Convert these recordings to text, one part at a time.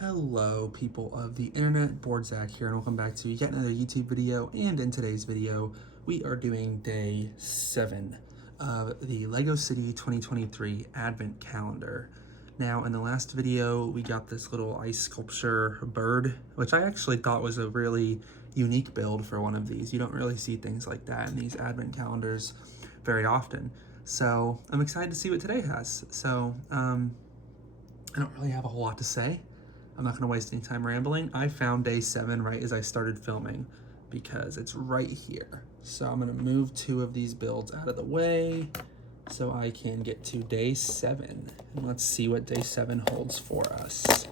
Hello people of the internet, Boardzack here, and welcome back to yet another YouTube video. And in today's video, we are doing day 7 of the LEGO City 2023 Advent Calendar. Now, in the last video, we got this little ice sculpture bird, which I actually thought was a really unique build for one of these. You don't really see things like that in these Advent calendars very often. So I'm excited to see what today has. So I don't really have a whole lot to say. I'm not going to waste any time rambling. I found day 7 right as I started filming because it's right here. So I'm going to move 2 of these builds out of the way so I can get to day 7. And let's see what day 7 holds for us.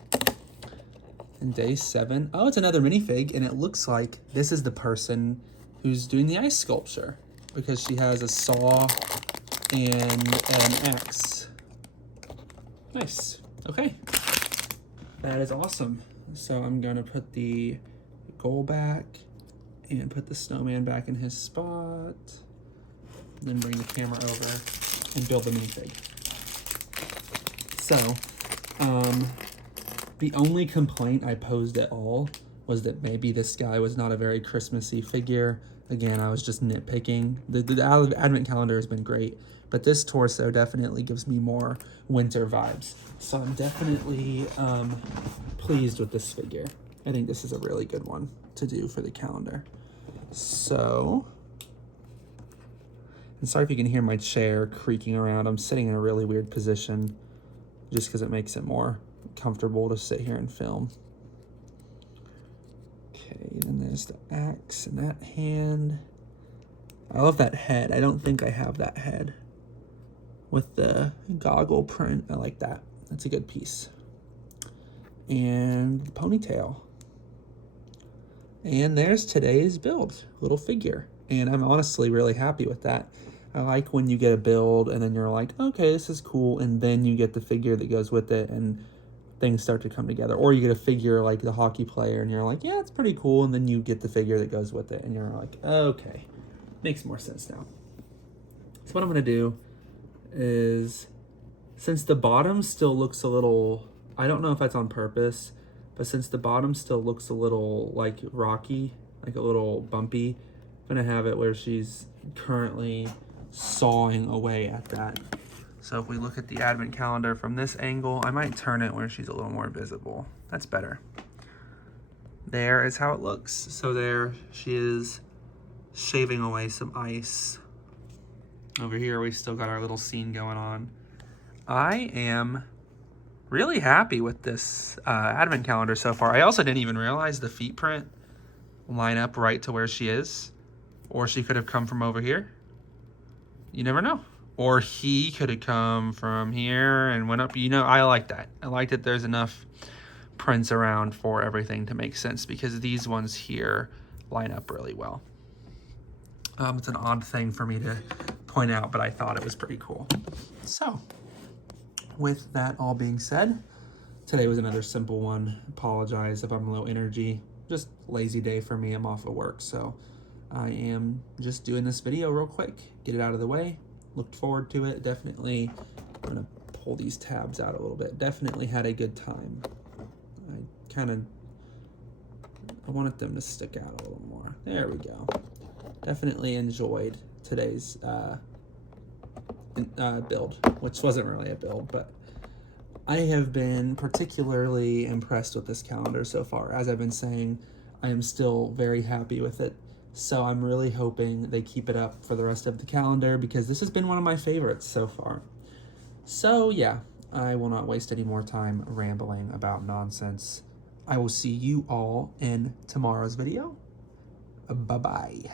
And day 7, oh, it's another minifig, and it looks like this is the person who's doing the ice sculpture because she has a saw and an axe. Nice. Okay. That is awesome. So I'm gonna put the goal back and put the snowman back in his spot. Then bring the camera over and build the minifig. So, the only complaint I posed at all was that maybe this guy was not a very Christmassy figure. Again, I was just nitpicking. The Advent calendar has been great, but this torso definitely gives me more winter vibes. So I'm definitely pleased with this figure. I think this is a really good one to do for the calendar. So, and sorry if you can hear my chair creaking around. I'm sitting in a really weird position just because it makes it more comfortable to sit here and film. Okay, then there's the axe in that hand. I love that head. I don't think I have that head with the goggle print. I like that. That's a good piece. And the ponytail. And there's today's build, little figure. And I'm honestly really happy with that. I like when you get a build and then you're like, okay, this is cool. And then you get the figure that goes with it and things start to come together. Or you get a figure like the hockey player and you're like, yeah, it's pretty cool. And then you get the figure that goes with it and you're like, okay, makes more sense now. So what I'm gonna do is, since the bottom still looks a little, I don't know if that's on purpose, but since the bottom still looks a little like rocky, like a little bumpy, I'm gonna have it where she's currently sawing away at that. So if we look at the Advent calendar from this angle, I might turn it where she's a little more visible. That's better. There is how it looks. So there she is shaving away some ice. Over here, we've still got our little scene going on. I am really happy with this Advent calendar so far. I also didn't even realize the feet print line up right to where she is. Or she could have come from over here. You never know. Or he could have come from here and went up. You know, I like that. I like that there's enough prints around for everything to make sense because these ones here line up really well. It's an odd thing for me to point out, but I thought it was pretty cool. So, with that all being said, today was another simple one. Apologize if I'm low energy. Just lazy day for me. I'm off of work, so I am just doing this video real quick. Get it out of the way. Looked forward to it. Definitely, I'm gonna pull these tabs out a little bit. Definitely had a good time. I wanted them to stick out a little more. There we go. Definitely enjoyed today's build, which wasn't really a build, but I have been particularly impressed with this calendar so far. As I've been saying, I am still very happy with it. So I'm really hoping they keep it up for the rest of the calendar because this has been one of my favorites so far. So yeah, I will not waste any more time rambling about nonsense. I will see you all in tomorrow's video. Bye-bye.